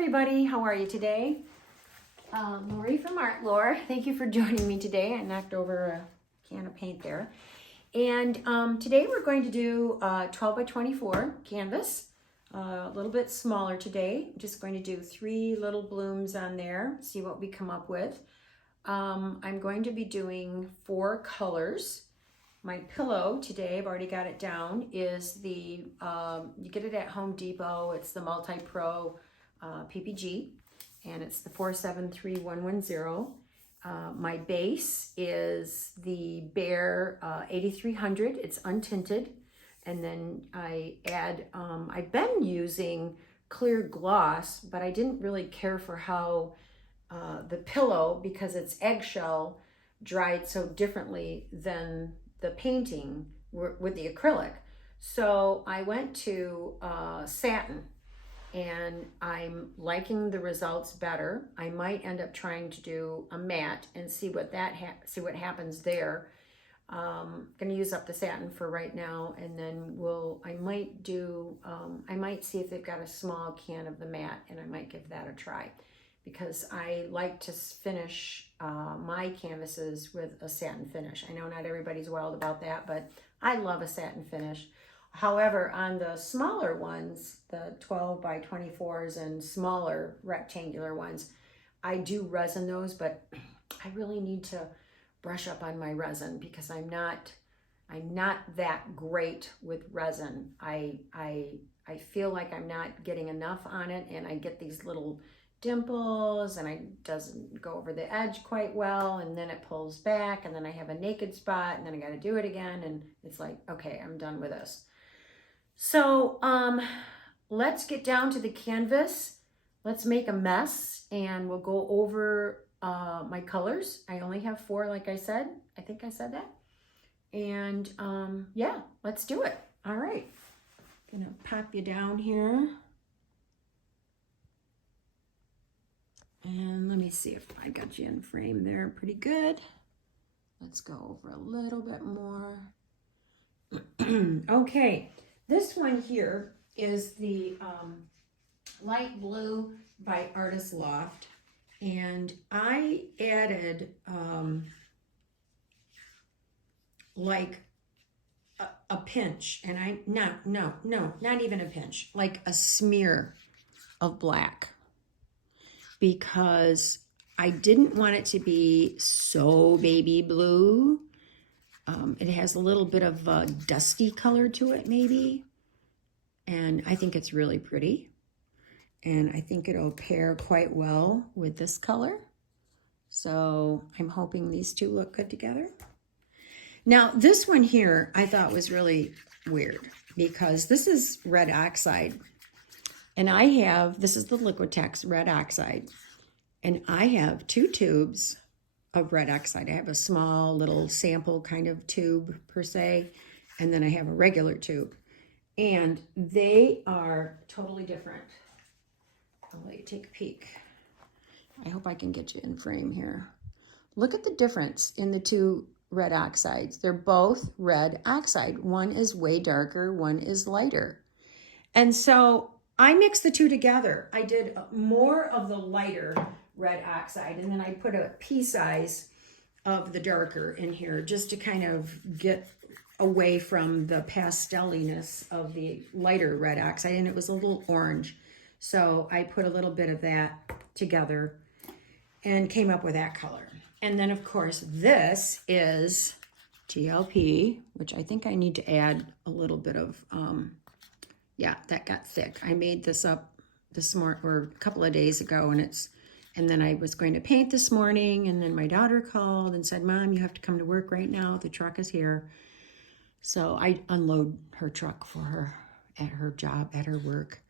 everybody, how are you today? Lori from Art Lore. Thank you for joining me today. I knocked over a can of paint there. And today we're going to do 12 by 24 canvas, a little bit smaller today. I'm just going to do 3 little blooms on there, see what we come up with. I'm going to be doing 4 colors. My pillow today, I've already got it down, is the, you get it at Home Depot. It's the Multi-pro PPG, and it's the 473110. My base is the Behr 8300. It's untinted. And then I add, I've been using clear gloss, but I didn't really care for how the pillow, because it's eggshell, dried so differently than the painting with the acrylic. So I went to satin, and I'm liking the results better. I might end up trying to do a matte and see what happens there. Gonna use up the satin for right now, and then I might see if they've got a small can of the matte, and I might give that a try, because I like to finish my canvases with a satin finish. I know not everybody's wild about that, but I love a satin finish. However, on the smaller ones, the 12 by 24s and smaller rectangular ones, I do resin those, but I really need to brush up on my resin, because I'm not that great with resin. I feel like I'm not getting enough on it, and I get these little dimples, and it doesn't go over the edge quite well, and then it pulls back, and then I have a naked spot, and then I got to do it again, and it's like, okay, I'm done with this. So let's get down to the canvas. Let's make a mess, and we'll go over my colors. I only have 4, like I said. I think I said that. And yeah, let's do it. All right, gonna pop you down here. And let me see if I got you in frame there pretty good. Let's go over a little bit more. Okay, this one here is the light blue by Artist Loft. And I added like a pinch, and no, not even a pinch, like a smear of black, because I didn't want it to be so baby blue. It has a little bit of a dusty color to it maybe, and I think it's really pretty, and I think it'll pair quite well with this color. So I'm hoping these two look good together. Now this one here I thought was really weird, because this is red oxide, and this is the Liquitex red oxide, and I have 2 tubes of red oxide. I have a small little sample kind of tube per se, and then I have a regular tube, and they are totally different. I'll let you take a peek. I hope I can get you in frame here. Look at the difference in the 2 red oxides. They're both red oxide. One is way darker, one is lighter. And so I mixed the 2 together. I did more of the lighter red oxide, and then I put a pea size of the darker in here, just to kind of get away from the pasteliness of the lighter red oxide, and it was a little orange. So I put a little bit of that together and came up with that color. And then of course this is TLP, which I think I need to add a little bit of, yeah, that got thick. I made this up this morning, or a couple of days ago, and then I was going to paint this morning, and then my daughter called and said, Mom, you have to come to work right now. The truck is here. So I unload her truck for her at her job, at her work,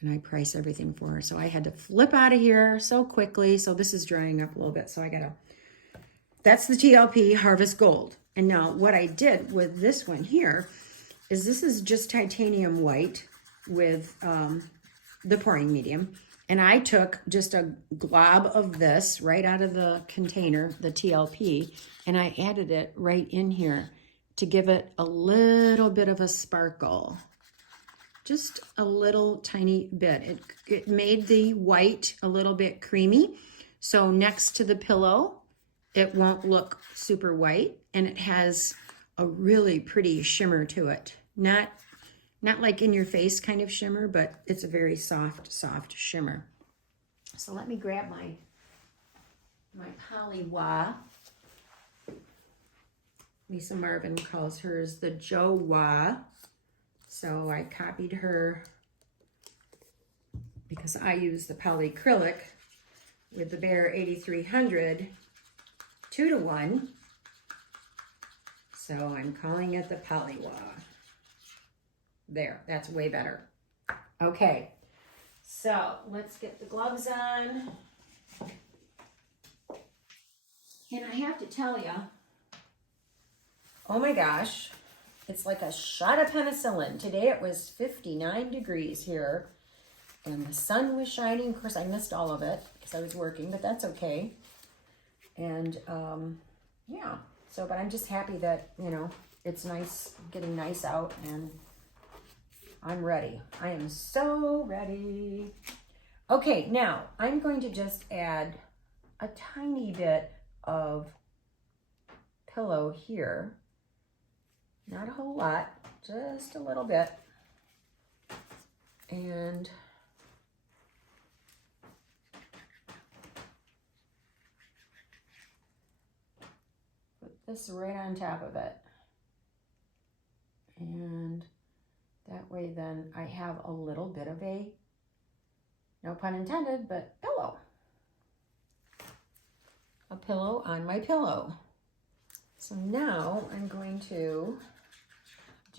and I price everything for her. So I had to flip out of here so quickly. So this is drying up a little bit. So that's the TLP Harvest Gold. And now what I did with this one here is this is just titanium white with the pouring medium. And I took just a glob of this right out of the container, the TLP, and I added it right in here to give it a little bit of a sparkle. just a little tiny bit. It made the white a little bit creamy. So next to the pillow, it won't look super white, and it has a really pretty shimmer to it. Not like in your face kind of shimmer, but it's a very soft shimmer. So let me grab my ploywa. Lisa Marvin calls hers the Jowa. So I copied her because I use the polycrylic with the Behr 8300 2-to-1. So I'm calling it the ploywa. There, that's way better. Okay, so let's get the gloves on. And I have to tell you, oh my gosh, it's like a shot of penicillin. Today it was 59 degrees here, and the sun was shining. Of course, I missed all of it because I was working, but that's okay. And yeah, so, but I'm just happy that, you know, it's nice, getting nice out, and I'm ready. I am so ready. Okay, now I'm going to just add a tiny bit of pillow here. Not a whole lot, just a little bit. And put this right on top of it. And that way then I have a little bit of a, no pun intended, but pillow. A pillow on my pillow. So now I'm going to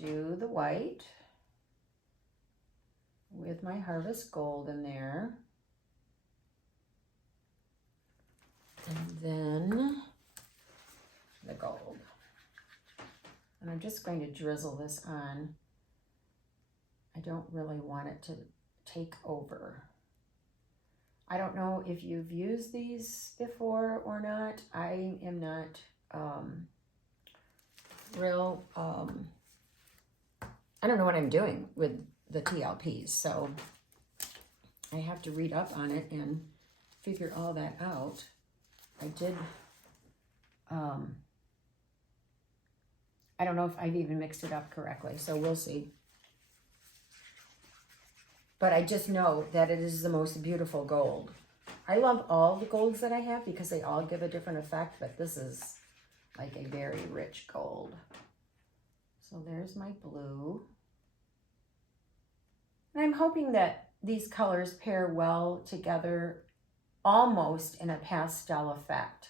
do the white with my Harvest Gold in there. And then the gold. And I'm just going to drizzle this on. I don't really want it to take over. I don't know if you've used these before or not. I am not I don't know what I'm doing with the TLPs, so I have to read up on it and figure all that out. I did, I don't know if I've even mixed it up correctly, so we'll see. But I just know that it is the most beautiful gold. I love all the golds that I have because they all give a different effect, but this is like a very rich gold. So there's my blue. And I'm hoping that these colors pair well together, almost in a pastel effect.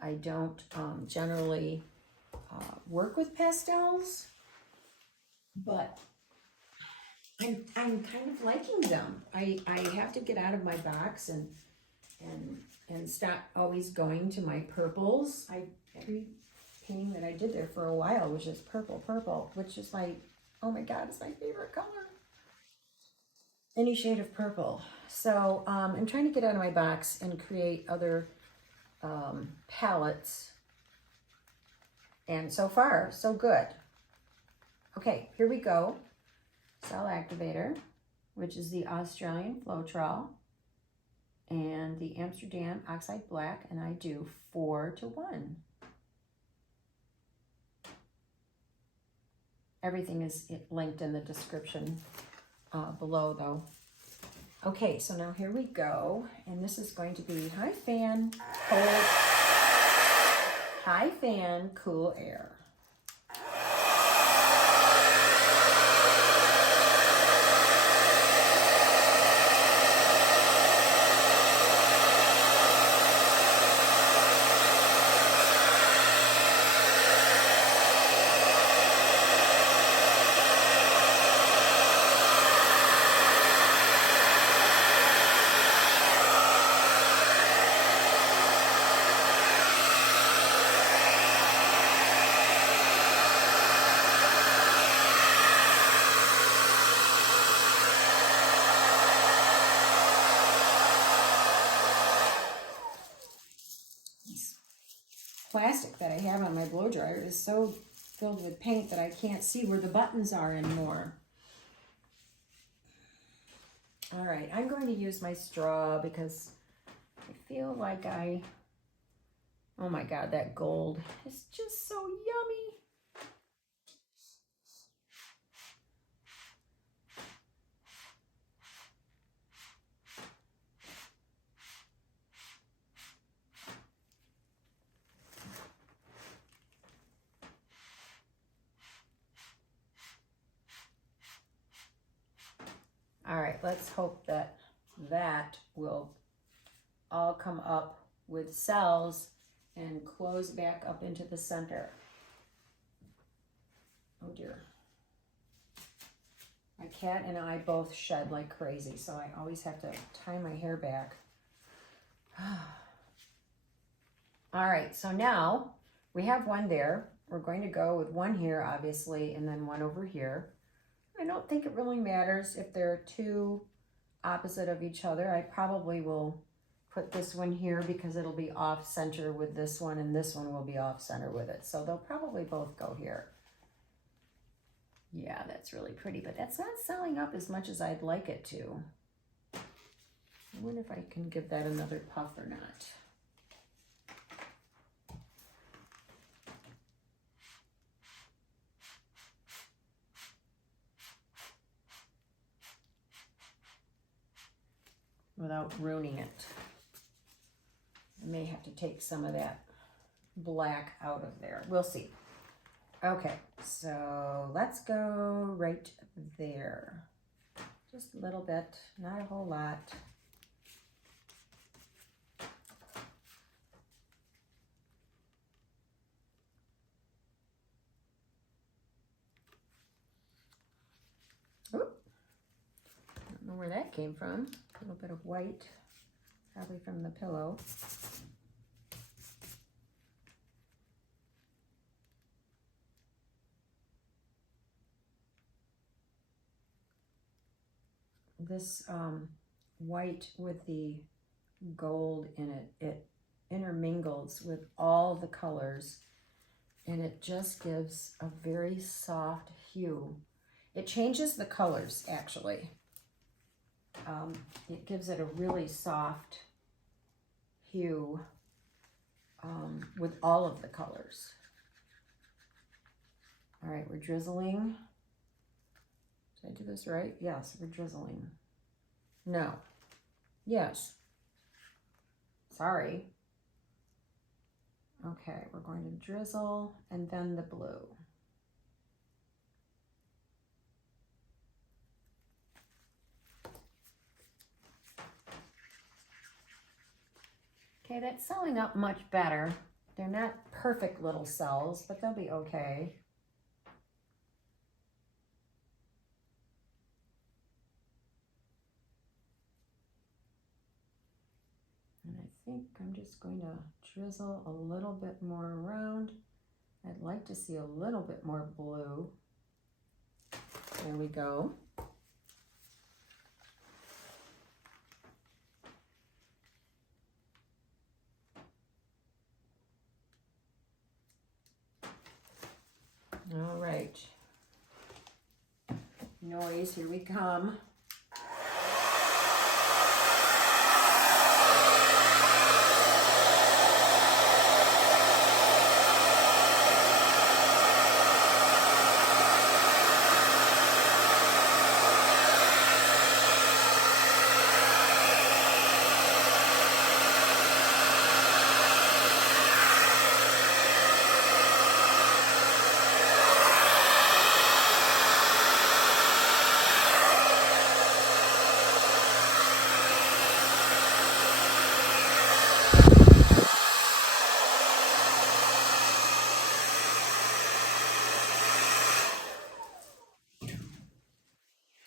I don't generally work with pastels, but I'm kind of liking them. I have to get out of my box and stop always going to my purples. Every painting that I did there for a while was just purple, which is my, oh my God, it's my favorite color. Any shade of purple. So I'm trying to get out of my box and create other palettes. And so far, so good. Okay, here we go. Cell activator, which is the Australian floetrol, and the Amsterdam Oxide Black, and I do 4-to-1. Everything is linked in the description below, though. Okay, so now here we go, and this is going to be high fan, cool air. Plastic that I have on my blow dryer is so filled with paint that I can't see where the buttons are anymore. All right, I'm going to use my straw because I feel like oh my God, that gold is just so yummy. All right, let's hope that that will all come up with cells and close back up into the center. Oh dear. My cat and I both shed like crazy, so I always have to tie my hair back. All right, so now we have one there. We're going to go with one here, obviously, and then one over here. I don't think it really matters if they're two opposite of each other. I probably will put this one here because it'll be off center with this one, and this one will be off center with it. So they'll probably both go here. Yeah, that's really pretty, but that's not selling up as much as I'd like it to. I wonder if I can give that another puff or not. Without ruining it. I may have to take some of that black out of there. We'll see. Okay, so let's go right there. Just a little bit, not a whole lot. Oop. I don't know where that came from. A little bit of white, probably from the pillow. This white with the gold in it, it intermingles with all the colors and it just gives a very soft hue. It changes the colors actually. It gives it a really soft hue with all of the colors. All right, we're drizzling. Did I do this right? Yes, we're drizzling. No. Yes. Sorry. Okay, we're going to drizzle and then the blue. Okay, that's selling up much better. They're not perfect little cells, but they'll be okay. And I think I'm just going to drizzle a little bit more around. I'd like to see a little bit more blue. There we go. All right. Noise, here we come.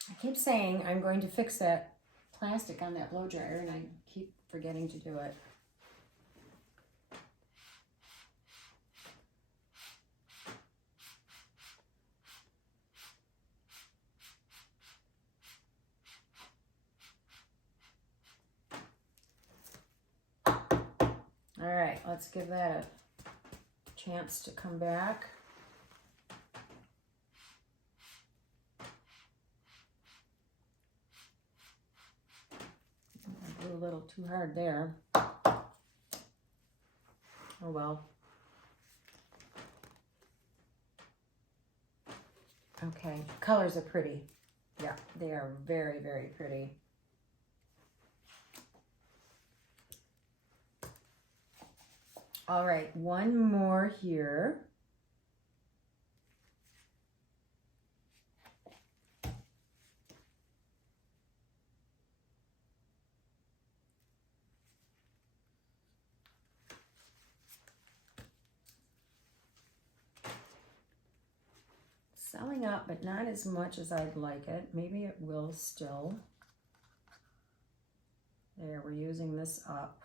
I keep saying I'm going to fix that plastic on that blow dryer and I keep forgetting to do it. All right, let's give that a chance to come back. little too hard there. Oh well. Okay, colors are pretty. Yeah, they are very, very pretty. All right, one more here. Selling up, but not as much as I'd like it. Maybe it will still. There, we're using this up.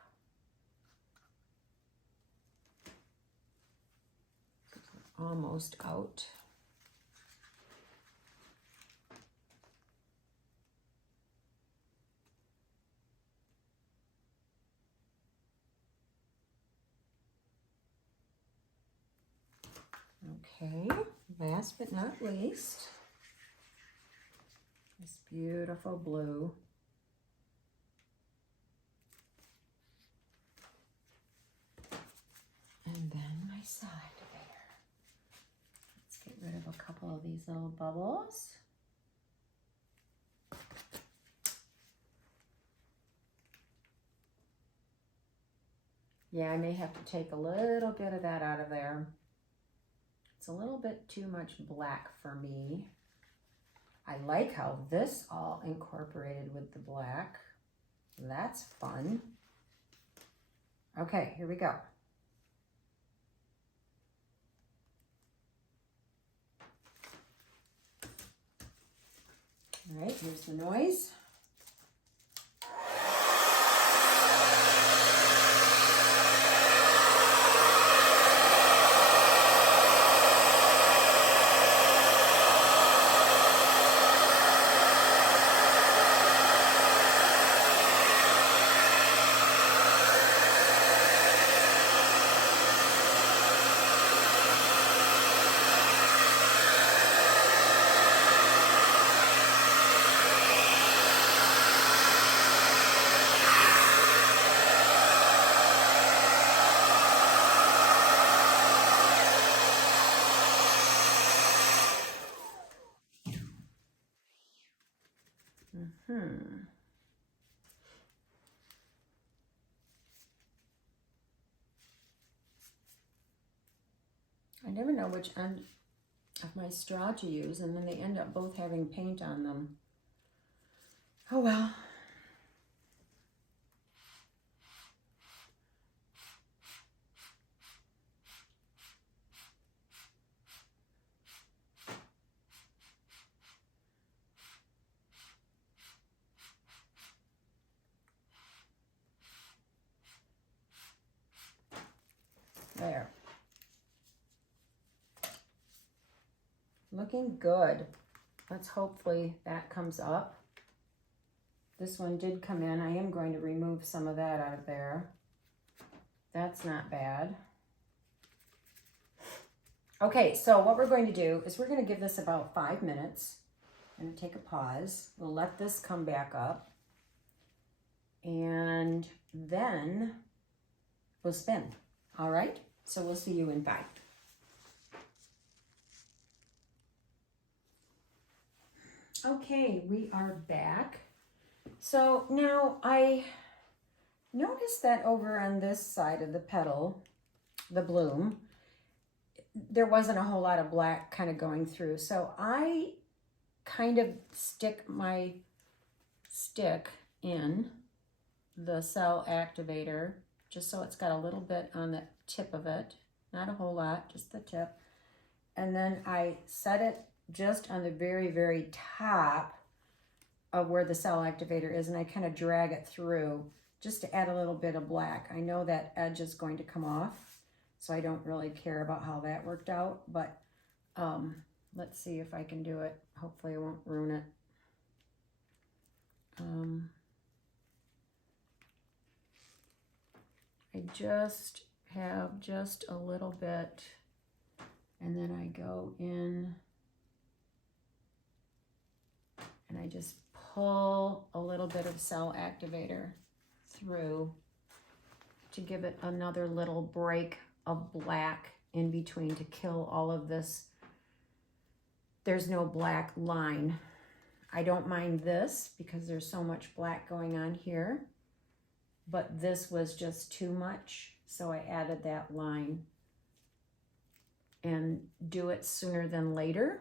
Almost out. Okay, last but not least, this beautiful blue. And then my cell activator. Let's get rid of a couple of these little bubbles. Yeah, I may have to take a little bit of that out of there. It's a little bit too much black for me. I like how this all incorporated with the black. That's fun. Okay, here we go. All right, here's the noise. I never know which end of my straw to use, and then they end up both having paint on them. Oh well. There. Looking good. Let's hopefully that comes up. This one did come in. I am going to remove some of that out of there. That's not bad. Okay, so what we're going to do is we're going to give this about 5 minutes. I'm going to take a pause. We'll let this come back up. And then we'll spin. All right? So we'll see you in 5. Okay, we are back. So now I noticed that over on this side of the petal, the bloom, there wasn't a whole lot of black kind of going through. So I kind of stick my stick in the cell activator just so it's got a little bit on the tip of it. Not a whole lot, just the tip. And then I set it just on the very, very top of where the cell activator is, and I kind of drag it through just to add a little bit of black. I know that edge is going to come off, so I don't really care about how that worked out, but let's see if I can do it. Hopefully I won't ruin it. I just have just a little bit, and then I go in and I just pull a little bit of cell activator through to give it another little break of black in between to kill all of this. There's no black line. I don't mind this because there's so much black going on here, but this was just too much, so I added that line. And do it sooner than later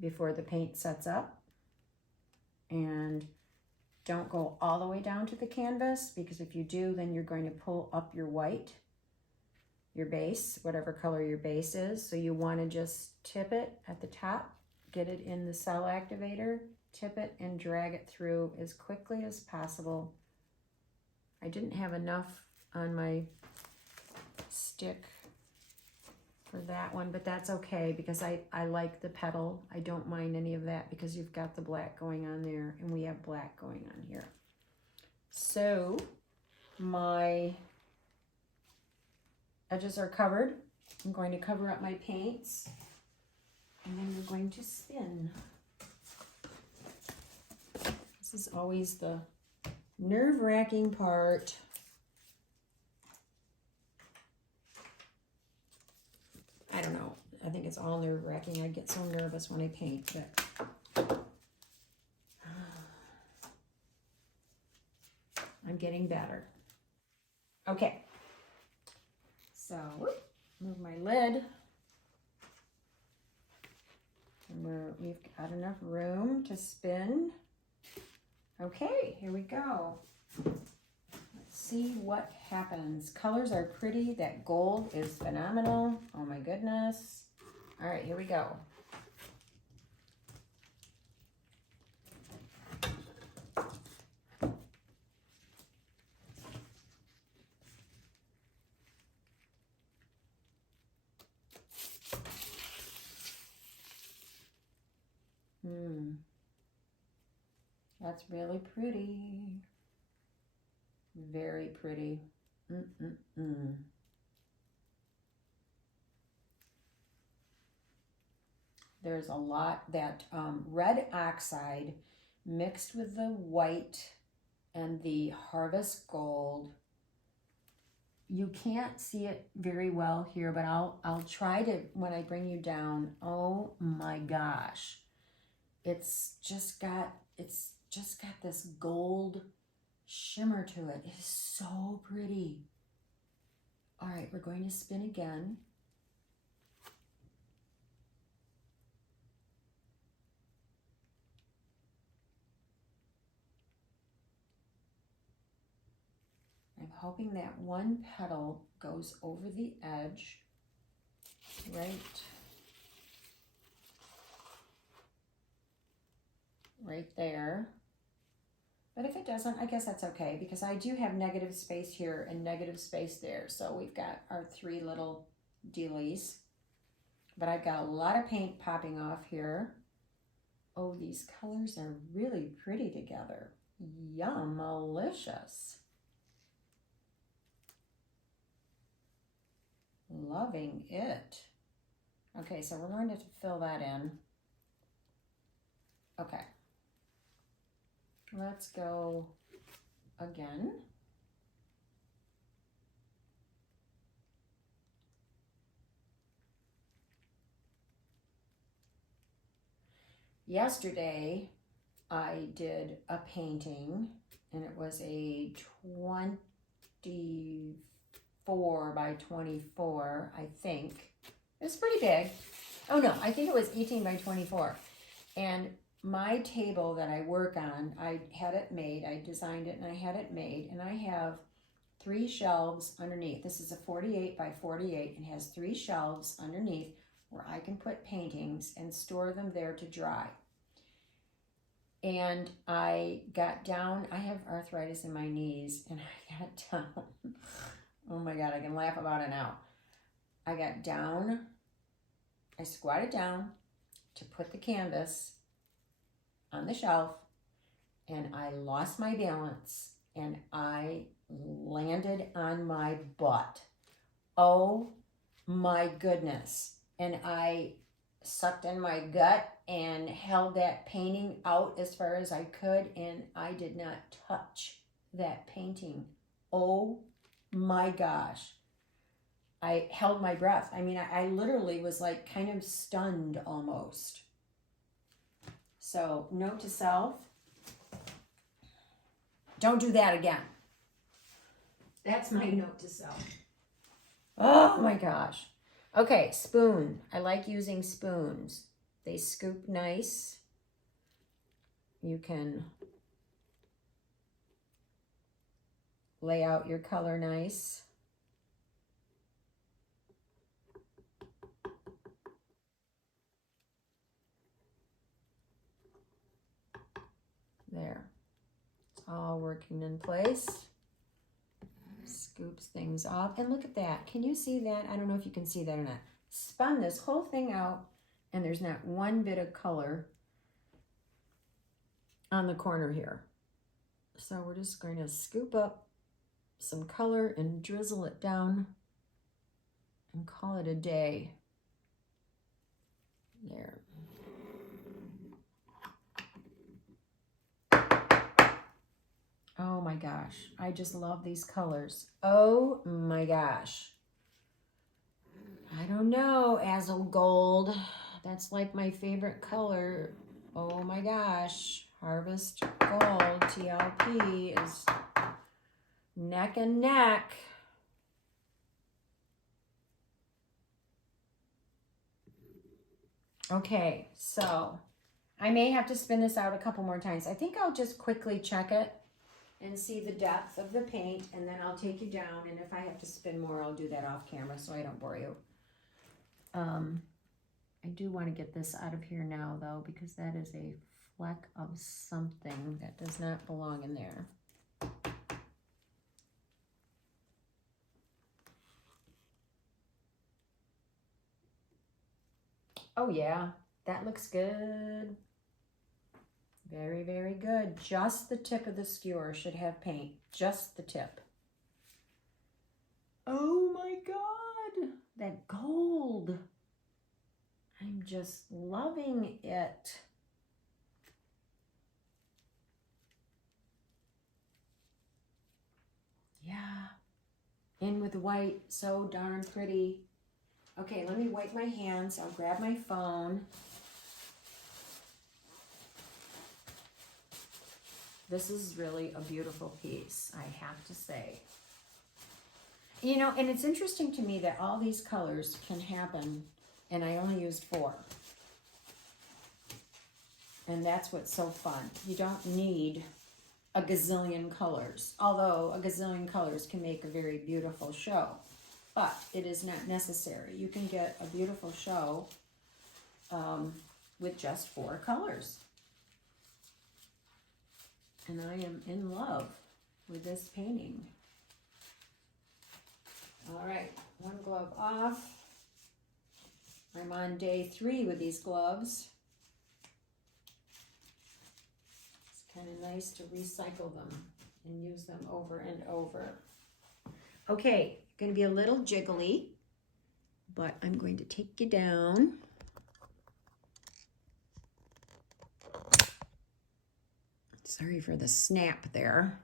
before the paint sets up. And don't go all the way down to the canvas, because if you do, then you're going to pull up your white, your base, whatever color your base is. So you want to just tip it at the top, get it in the cell activator, tip it and drag it through as quickly as possible. I didn't have enough on my stick for that one, but that's okay because I like the petal. I don't mind any of that because you've got the black going on there and we have black going on here. So my edges are covered. I'm going to cover up my paints and then we're going to spin. This is always the nerve-wracking part. I don't know. I think it's all nerve-wracking. I get so nervous when I paint, but I'm getting better. Okay. So, move my lid. And we've got enough room to spin. Okay, here we go. See what happens. Colors are pretty. That gold is phenomenal. Oh my goodness. All right, here we go. That's really pretty. Very pretty. There's a lot. That red oxide mixed with the white and the harvest gold. You can't see it very well here, but I'll try to when I bring you down. Oh my gosh. It's just got this gold shimmer to it. It is so pretty. All right, we're going to spin again. I'm hoping that one petal goes over the edge, right there. But if it doesn't, I guess that's okay because I do have negative space here and negative space there. So we've got our three little dealies. But I've got a lot of paint popping off here. Oh, these colors are really pretty together. Yum, malicious. Loving it. Okay, so we're going to fill that in. Okay. Let's go again. Yesterday, I did a painting, and it was a 24 by 24, I think. It was pretty big. Oh no, I think it was 18 by 24. And my table that I work on, I had it made, I designed it and I had it made, and I have 3 shelves underneath. This is a 48 by 48 and has 3 shelves underneath where I can put paintings and store them there to dry. And I got down, I have arthritis in my knees, and I got down, oh my God, I can laugh about it now. I got down, I squatted down to put the canvas on the shelf, and I lost my balance and I landed on my butt. Oh my goodness. And I sucked in my gut and held that painting out as far as I could, and I did not touch that painting. Oh my gosh. I held my breath. I mean, I literally was like kind of stunned almost. So note to self, don't do that again. That's my note to self. Oh my gosh. Okay, spoon. I like using spoons. They scoop nice. You can lay out your color nice. There. It's all working in place. Scoops things off. And look at that. Can you see that? I don't know if you can see that or not. Spun this whole thing out and there's not one bit of color on the corner here. So we're just going to scoop up some color and drizzle it down and call it a day. There. Oh my gosh, I just love these colors. Oh my gosh. I don't know, Azul Gold. That's like my favorite color. Oh my gosh. Harvest Gold, TLP is neck and neck. Okay, so I may have to spin this out a couple more times. I think I'll just quickly check it and see the depth of the paint, and then I'll take you down, and if I have to spin more, I'll do that off camera so I don't bore you. I do want to get this out of here now, though, because that is a fleck of something that does not belong in there. Oh yeah, that looks good. Very, very good. Just the tip of the skewer should have paint. Just the tip. Oh my God, that gold. I'm just loving it. Yeah. In with white, so darn pretty. Okay, let me wipe my hands. I'll grab my phone. This is really a beautiful piece, I have to say. You know, and it's interesting to me that all these colors can happen, and I only used 4. And that's what's so fun. You don't need a gazillion colors, although a gazillion colors can make a very beautiful show. But it is not necessary. You can get a beautiful show with just 4 colors. And I am in love with this painting. All right, 1 glove off. I'm on day 3 with these gloves. It's kind of nice to recycle them and use them over and over. Okay, going to be a little jiggly, but I'm going to take you down. Sorry for the snap there.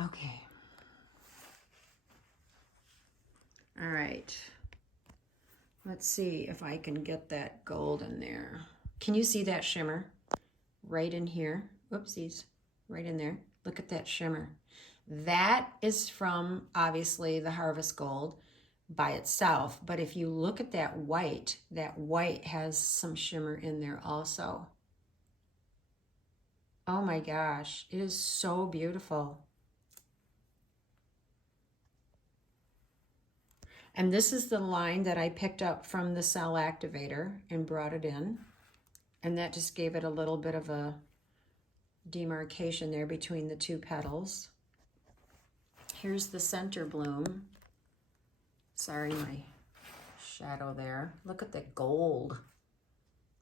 Okay. All right. Let's see if I can get that gold in there. Can you see that shimmer? Right in here. Whoopsies. Right in there. Look at that shimmer. That is from, obviously, the Harvest Gold by itself. But if you look at that white has some shimmer in there also. Oh my gosh, it is so beautiful. And this is the line that I picked up from the cell activator and brought it in. And that just gave it a little bit of a demarcation there between the 2 petals. Here's the center bloom. Sorry, my shadow there. Look at the gold.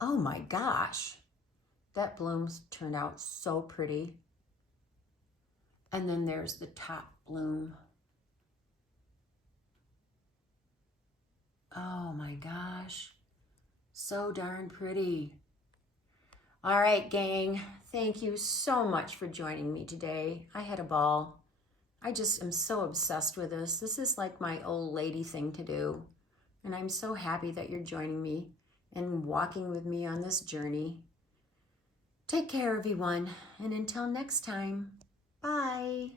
Oh my gosh. That bloom's turned out so pretty. And then there's the top bloom. Oh my gosh. So darn pretty. All right, gang. Thank you so much for joining me today. I had a ball. I just am so obsessed with this. This is like my old lady thing to do. And I'm so happy that you're joining me and walking with me on this journey. Take care, everyone. And until next time, bye.